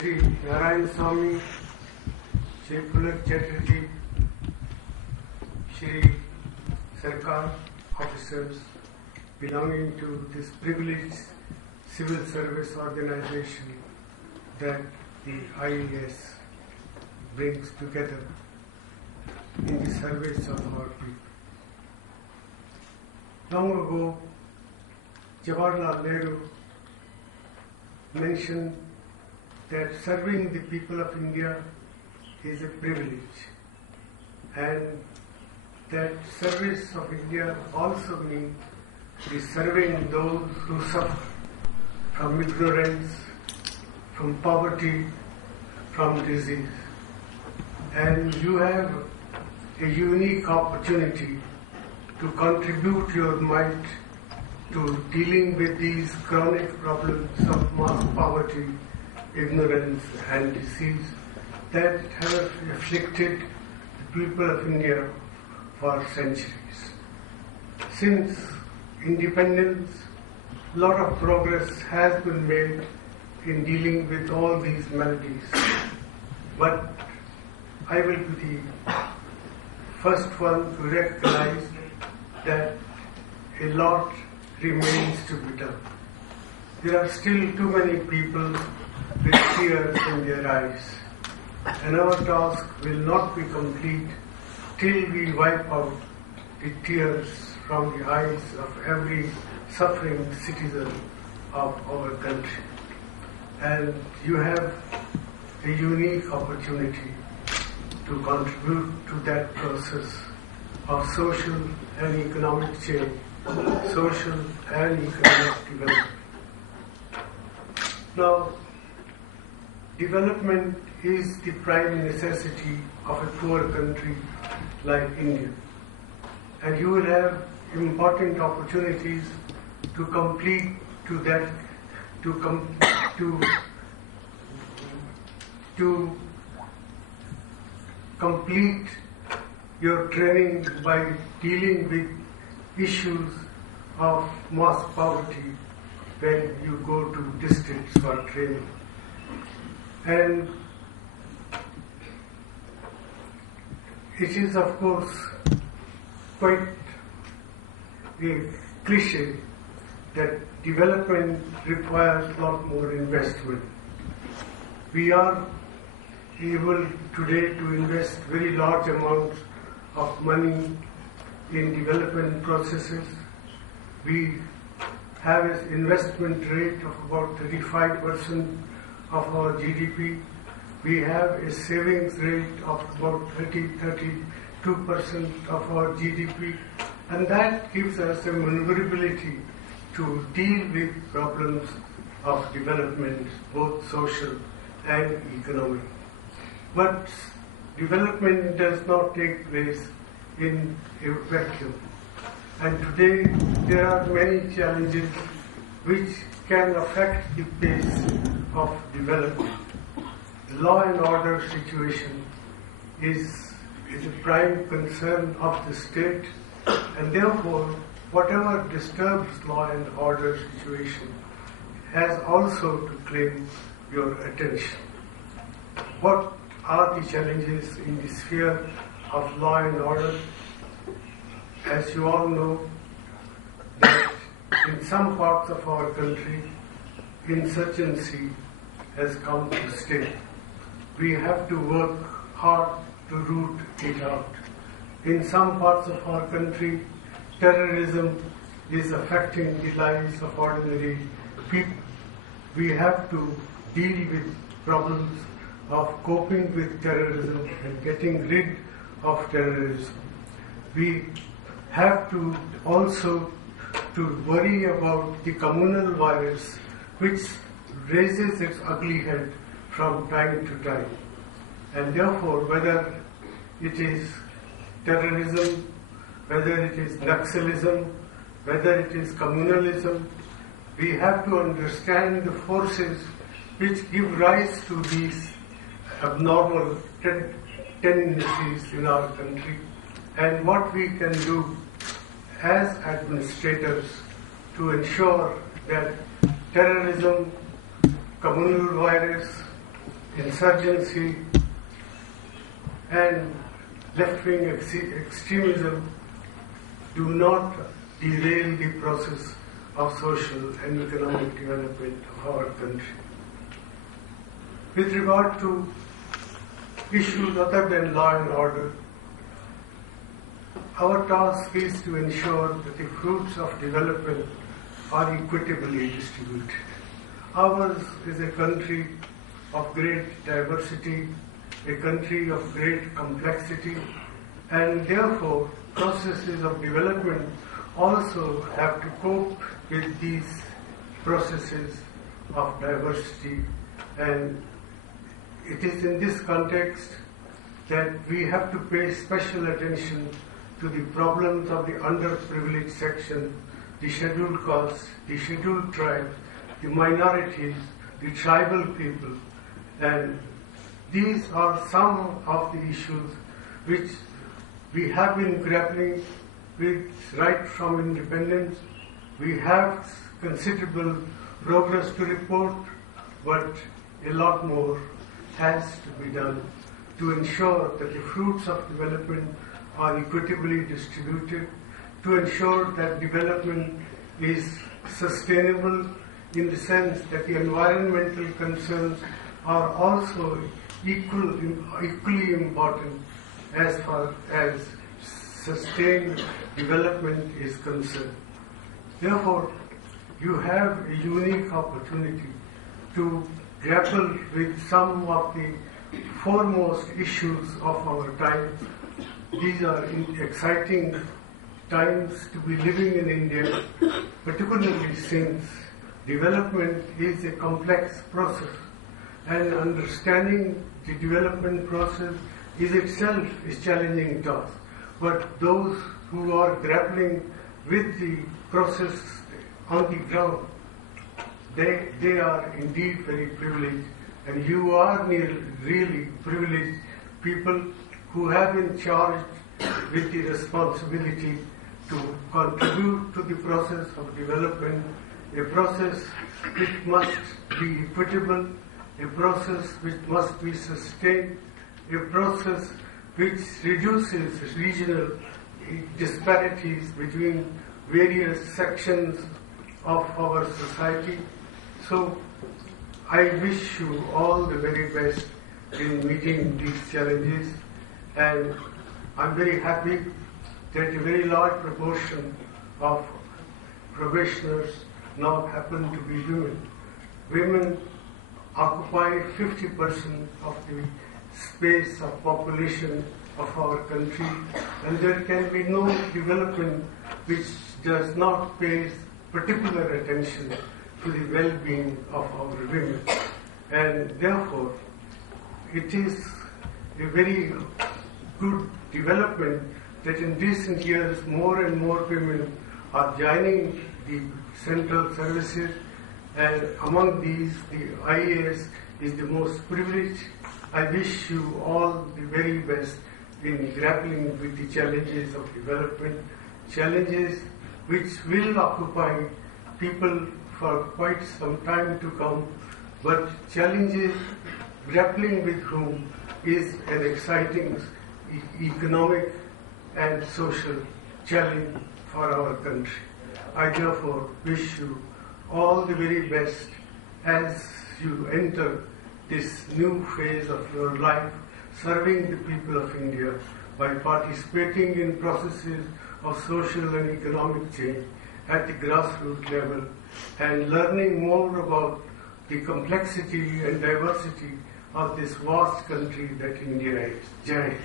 Sri Narayan Swami, Shri Pulak Chatterjee, Shri Sarkar officers belonging to this privileged civil service organization that the IAS brings together in the service of our people. Long ago, Jawaharlal Nehru mentioned that serving the people of India is a privilege, and that service of India also means serving those who suffer from ignorance, from poverty, from disease. And you have a unique opportunity to contribute your might to dealing with these chronic problems of mass poverty, ignorance and disease that have afflicted the people of India for centuries. Since independence, a lot of progress has been made in dealing with all these maladies. But I will be the first one to recognize that a lot remains to be done. There are still too many people with tears in their eyes, and our task will not be complete till we wipe out the tears from the eyes of every suffering citizen of our country. And you have a unique opportunity to contribute to that process of social and economic change, social and economic development. Now, development is the prime necessity of a poor country like India, and you will have important opportunities to complete to that, to complete your training by dealing with issues of mass poverty when you go to districts for training. And it is, of course, quite a cliche that development requires a lot more investment. We are able today to invest very large amounts of money in development processes. We have an investment rate of about 35% of our GDP. We have a savings rate of about 32% of our GDP, and that gives us a maneuverability to deal with problems of development, both social and economic. But development does not take place in a vacuum. And today there are many challenges which can affect the pace of development. The law and order situation is a prime concern of the state, and therefore whatever disturbs law and order situation has also to claim your attention. What are the challenges in the sphere of law and order? As you all know, that in some parts of our country, insurgency has come to stay. We have to work hard to root it out. In some parts of our country, terrorism is affecting the lives of ordinary people. We have to deal with problems of coping with terrorism and getting rid of terrorism. We have to also to worry about the communal virus, which raises its ugly head from time to time. And therefore, whether it is terrorism, whether it is Naxalism, whether it is communalism, we have to understand the forces which give rise to these abnormal tendencies in our country, and what we can do as administrators to ensure that terrorism, communal virus, insurgency, and left-wing extremism do not derail the process of social and economic development of our country. With regard to issues other than law and order, our task is to ensure that the fruits of development are equitably distributed. Ours is a country of great diversity, a country of great complexity, and therefore processes of development also have to cope with these processes of diversity. And it is in this context that we have to pay special attention to the problems of the underprivileged section, the scheduled castes, the scheduled tribes, the minorities, the tribal people. And these are some of the issues which we have been grappling with right from independence. We have considerable progress to report, but a lot more has to be done to ensure that the fruits of development are equitably distributed, to ensure that development is sustainable in the sense that the environmental concerns are also equally important as far as sustained development is concerned. Therefore, you have a unique opportunity to grapple with some of the foremost issues of our time. These are exciting times to be living in India, particularly since development is a complex process, and understanding the development process is itself a challenging task. But those who are grappling with the process on the ground, they are indeed very privileged, and you are really privileged people who have been charged with the responsibility to contribute to the process of development, a process which must be equitable, a process which must be sustained, a process which reduces regional disparities between various sections of our society. So I wish you all the very best in meeting these challenges, and I'm very happy that a very large proportion of probationers now happen to be women. Women occupy 50% of the space of population of our country, and there can be no development which does not pay particular attention to the well-being of our women. And therefore, it is a very good development that in recent years more and more women are joining the central services, and among these the IAS is the most privileged. I wish you all the very best in grappling with the challenges of development, challenges which will occupy people for quite some time to come, but challenges grappling with whom is an exciting economic and social challenge for our country. I therefore wish you all the very best as you enter this new phase of your life, serving the people of India by participating in processes of social and economic change at the grassroots level, and learning more about the complexity and diversity of this vast country that India is. Jai Hind.